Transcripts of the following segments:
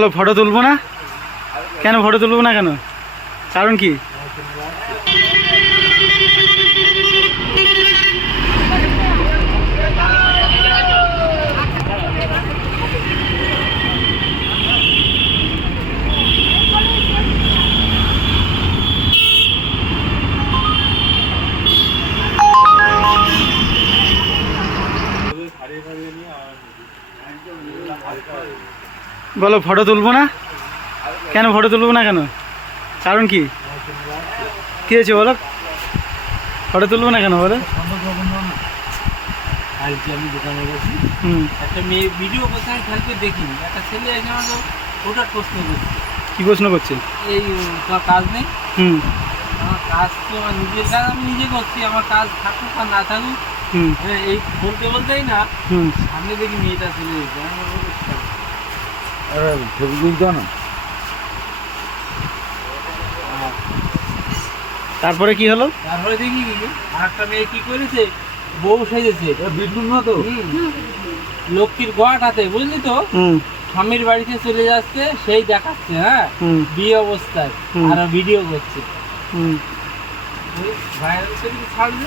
চলো ফটো তুলবো না কেন? ফটো তুলবো না কেন? কারণ কি? বলো ফটো তুলবো না কেন? ফটো তুলবো না কেন? কারণ কি? কি হয়েছে বলো? ফটো তুলবো না কেন বলো? কালকে আমি দোকানে গেছি, একটা মেয়ে ভিডিও করছে, আমি কালকে দেখিনি। একটা ছেলে এসে আমাকে ওটার প্রশ্ন করছে। কি প্রশ্ন করছে? এই তোমার কাজ নেই? আমার কাজ তো আমার নিজের কাজ আমি নিজে করছি, আমার কাজ থাকুক আর না থাকুক এই বলতে বলতেই না সামনে দেখি মেয়েটা চলে এসেছে। ছবি তুলতো না। তারপরে কি হলো? তারপরে দেখি আর একটা মেয়ে কি করেছে, বউ সেজেছে বিদ্যুৎ মতো লক্ষ্মীর গোয়াট হাতে, বুঝলি তো, স্বামীর বাড়িতে চলে যাচ্ছে, সেই দেখাচ্ছে। হ্যাঁ, বিয়ে অবস্থায় আর ভিডিও করছে। ভাইরাল করে ছাড়বে।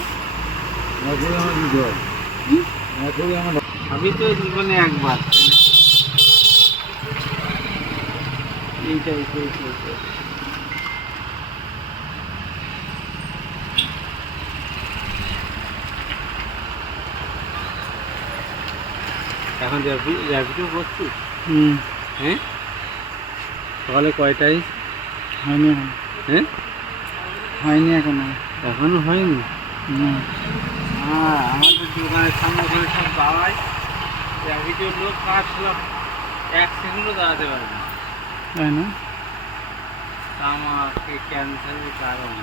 আমি তো জীবনে একবার এইটাই এখন র্যাপিডো করছি। হ্যাঁ, সকালে কয়টায়? হয়নি এখন। হ্যাঁ, হয়নি এখনো। এখনো হয়নি। না, হ্যাঁ, আমাদের দোকানের সামনে করে সব দাঁড়ায়, র্যাপিডো লোক আসলাম, 1 সেকেন্ডও দাঁড়াতে পারে না। তাই না? আমাকে ক্যান্সারের কারণ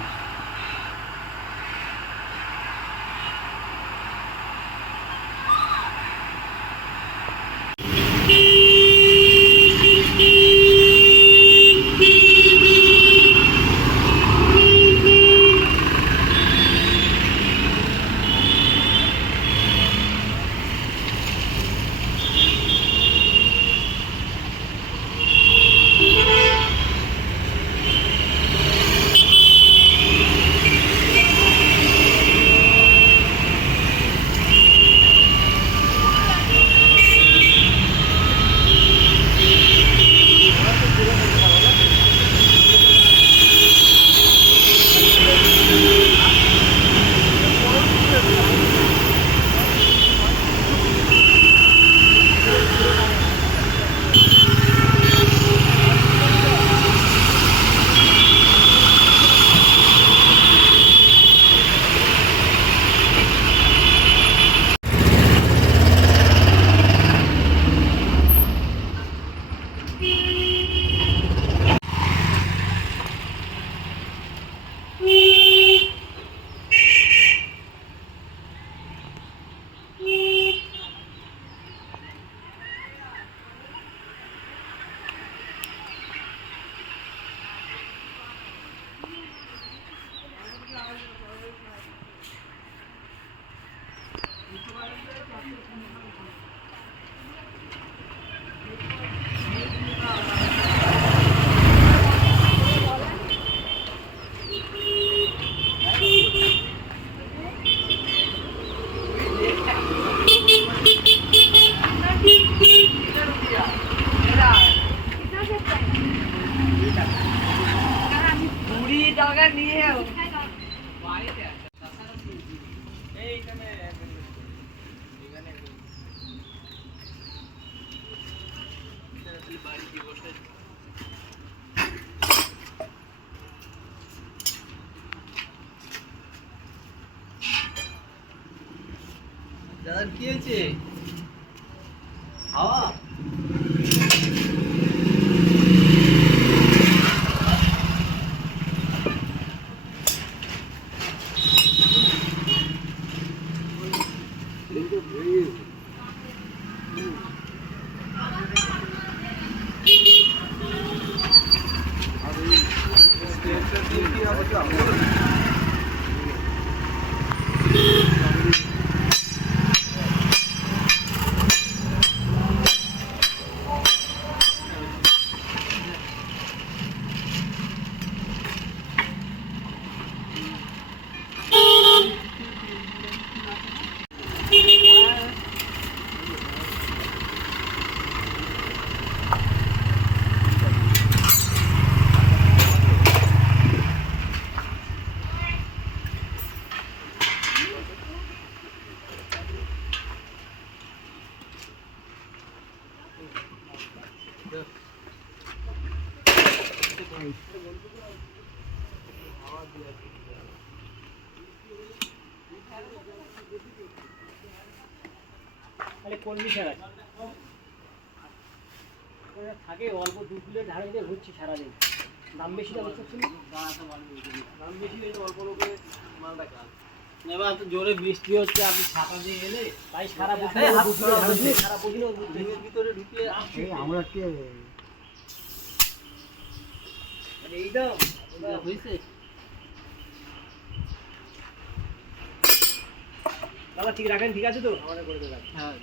দাদা কি হয়েছে? হাওয়া কোন বিষয় থাকে অল্প 2 কিলো ঢাড়ে দিয়ে ঘুরছি সারাদিন। দাম বেশি দাম বেশি অল্প লোকে মালটা কাজ। এবার তো জোরে বৃষ্টি হচ্ছে, আপনি ছাতা দিয়ে এলে তাই সারা বছর ভিতরে ঢুকিয়ে আমরা কি এইটা হয়েছে। দাদা ঠিক রাখেন, ঠিক আছে তো? আমাদের করে দেবেন। হ্যাঁ।